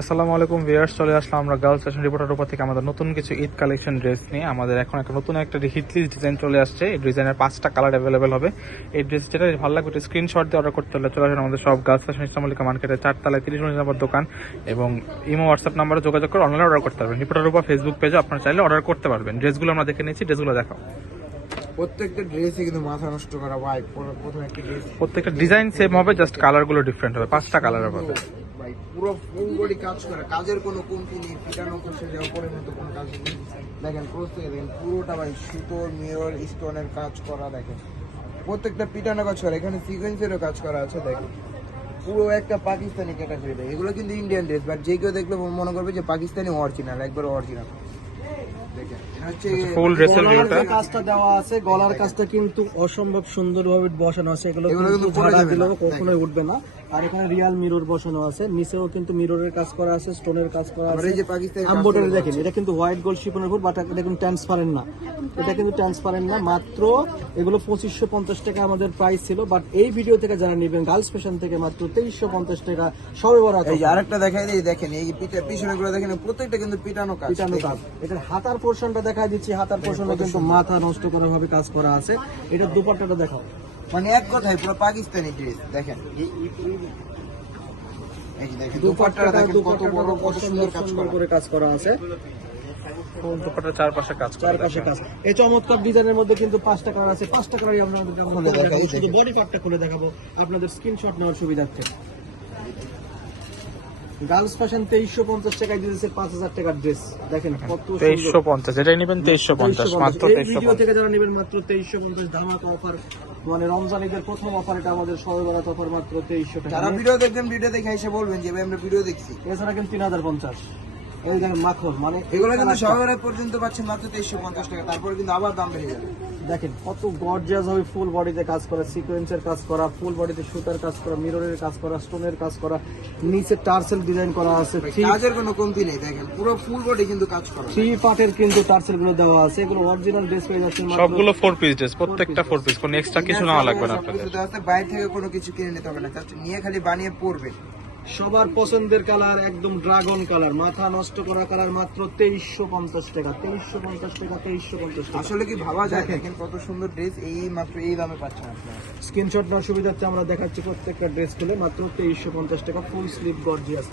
আসসালামু আলাইকুম ভিউয়ার্স, চলে আসলাম আমরা গার্লস ফ্যাশন রিপোর্টার উপর থেকে আমাদের নতুন কিছু ঈদ কালেকশন ড্রেস নিয়ে। আমাদের এখন একটা নতুন একটা হিটলি ডিজাইন চলে আসছে। এই ডিজাইনের 5টা কালার অ্যাভেলেবেল হবে। এই ড্রেস যেটা ভালো লাগবে এটা স্ক্রিনশট দিয়ে অর্ডার করতে হলে চলে আসেন আমাদের সব গার্লস ফ্যাশন ইসলাম মল্লিকা মার্কেটের 4 তলায় 30 নম্বর দোকান, এবং ইমো হোয়াটসঅ্যাপ নাম্বারে যোগাযোগ করে অনলাইনে অর্ডার করতে পারবেন। রিপোর্টার উপর ফেসবুক পেজে আপনারা চাইলে অর্ডার করতে পারবেন। ড্রেসগুলো আমরা দেখে নিয়েছি, ড্রেসগুলো দেখাও। প্রত্যেকটা ড্রেসে কিন্তু মাথা নষ্ট করা ভাই। প্রথম একটা ড্রেস, প্রত্যেকটা ডিজাইন সেম হবে, জাস্ট কালারগুলো ডিফারেন্ট হবে। 5টা কালার হবে ভাই পুরো ফুল বডি কাজ করা, কাজের কোনো কমতি নেই। পিটানো করছে যে উপরের মতো কোনো কাজ নেই। দেখেন প্রত্যেক দেখেন পুরোটা ভাই সুতোর মিরর স্টোনের কাজ করা। দেখেন প্রত্যেকটা পিটানো কাজ করা, এখানে সিকোয়েন্সেরও কাজ করা আছে। দেখেন পুরো একটা পাকিস্তানি ক্যাটাগরি। দেয় এগুলো কিন্তু ইন্ডিয়ান ড্রেস, বাট যে কেউ দেখলে মনে করবে যে পাকিস্তানি অরিজিনাল, একবার অরিজিনাল। দেখেন হচ্ছে ফুল ড্রেসের ভিউটা, কাজটা দেওয়া আছে, গলার কাজটা কিন্তু অসম্ভব সুন্দরভাবে বসানো আছে। এগুলো এগুলো কিন্তু কিন্তু পড়ে ঝাড়া যাবে দিলেও না। কখনোই উঠবে না। আর এখানে রিয়াল মিরর বসানো আছে, নিচেও কিন্তু মিররের কাজ করা আছে, স্টোনের কাজ করা আবার আছে। এই যে পাকিস্তানি এমব্রয়ডারি দেখেন, এটা কিন্তু হোয়াইট গোল্ড শিপনের উপর, বাট এটা কিন্তু ট্রান্সপারেন্ট না। এটা কিন্তু ট্রান্সপারেন্ট না। মাত্র এগুলো 2550 টাকা আমাদের প্রাইস ছিল, বাট এই ভিডিও থেকে যারা নেবেন গার্লস ফ্যাশন থেকে মাত্র 2350 টাকা সবে বড়। এই যে আরেকটা দেখাই দিই, দেখেন এই পিছনে গুলো দেখেন প্রত্যেকটা কিন্তু পিটানো কাজ। পিটানো কাজ। এটার হাতার পোর্শনটা দেখা দিচ্ছি, হাতার পোর্শনে কিন্তু মাথা নষ্ট করে ভাবে কাজ করা আছে। এটা দুপাট্টাটা দেখাও, মানে এক কথায় পুরো পাকিস্তানি ড্রেস। দেখেন এই যে দেখেন দুপাট্টাটা দেখেন কত বড়, কত সুন্দর কাজ করা। করে কাজ করা আছে, ফুল দুপাট্টার চারপাশে কাজ করা। চারপাশে কাজ। এই চমৎকার ডিজাইনের মধ্যে কিন্তু 5টা কালার আছে। 5টা কালারই আমরা খুলে দেখাই, শুধু বডি পার্টটা খুলে দেখাবো আপনাদের স্ক্রিনশট নেওয়ার সুবিধার্থে। গার্লস ফ্যাশন 2350 টাকায় দিয়েছে 5000 টাকার ড্রেস। দেখেন কত সুন্দর। 2350, এটাই নেবেন 2350, মাত্র এই ভিডিও 2350। থেকে যারা নেবেন মাত্র 2350 ধামাকা অফার, মানে রমজান ঈদের প্রথম অফার। এটা আমাদের শবে বরাত অফার, মাত্র 2300 টাকা। যারা ভিডিও দেখবেন, ভিডিও দেখে এসে বলবেন যে ভাই আমরা ভিডিও দেখছি। এছাড়া কিন্তু 3050। এই দেখেন মাখন, মানে এগুলো কিন্তু শহরের পর্যন্ত পাচ্ছেন মাত্র 2350 টাকা। তারপরে কিন্তু আবার দাম বেড়ে যাবে। দেখেন কত গর্জিয়াস হবে, ফুল বডিতে কাজ করা, সিকোয়েন্সের কাজ করা, ফুল বডিতে সুতার কাজ করা, মিররের কাজ করা, স্টোনের কাজ করা, নিচে টার্সেল ডিজাইন করা আছে। কাজের কোনো কমতি নেই। দেখেন পুরো ফুল বডি কিন্তু কাজ করা। 3 পার্টের কিন্তু টার্সেল গুলো দেওয়া আছে। এগুলো অরিজিনাল ড্রেস পেয়ে যাচ্ছেন মাত্র সবগুলো 4 পিস ড্রেস, প্রত্যেকটা 4 পিস, কোনো এক্সট্রা কিছু নেওয়া লাগবে না আপনাদের। বাইরে থেকে কোনো কিছু কিনে নিতে হবে না, জাস্ট নিয়ে খালি বানিয়ে পরবে। সবার পছন্দের কালার, একদম ড্রাগন কালার, মাথা নষ্ট করা কালার, মাত্র 2350 টাকা। 2350 টাকা, 2350 টাকা। আসলে কি ভাবা যায়? দেখেন কত সুন্দর ড্রেস, এই মাত্র এই দামে পাচ্ছেন আপনারা। স্ক্রিনশট নেওয়ার সুবিধার্থে আমরা দেখাচ্ছি প্রত্যেকটা ড্রেস খুলে, মাত্র 2350 টাকা, ফুল স্লিভ গর্জিয়াস।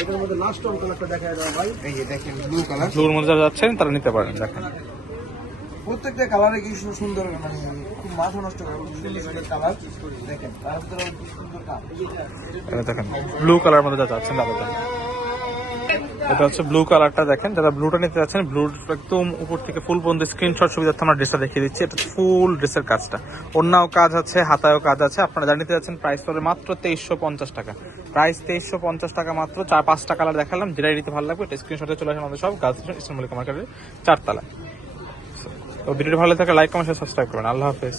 এটার মধ্যে লাস্ট অন কালারটা দেখায় দাও ভাই। এই যে দেখেন ব্লু কালার, ব্লুর মধ্যে যারা যাচ্ছেন তারা নিতে পারেন। দেখেন প্রত্যেকটা কালারে কি সুন্দর, মানে খুব মাথা নষ্ট করে সুন্দর সুন্দর কালার। দেখেন তার ভিতরে কি সুন্দর কালার। এটা দেখেন ব্লু কালার মধ্যে যারা যাচ্ছেন তারা দেখেন। এটা হচ্ছে ব্লু কালারটা। দেখেন যারা ব্লুটা নিতে যাচ্ছেন, ব্লুর একদম উপর থেকে ফুল পর্যন্ত স্ক্রিনশট সুবিধার্থে আমরা ড্রেসটা দেখিয়ে দিচ্ছি। এটা ফুল ড্রেসের কাজটা, অন্যও কাজ আছে, হাতায়ও কাজ আছে। আপনারা যারা নিতে যাচ্ছেন প্রাইস পড়বে মাত্র 2350 টাকা। প্রাইস 2350 টাকা মাত্র। 4-5টা কালার দেখালাম, যেটা নিতে ভালো লাগবে স্ক্রিনশটে চলে আসেন আমাদের সব গার্লস ফ্যাশন ইসলাম মল্লিকা মার্কেটের 4 তলায়। তো ভিডিওটি ভালো থাকে লাইক, কমেন্ট, সাবস্ক্রাইব করবেন। আল্লাহ হাফেজ।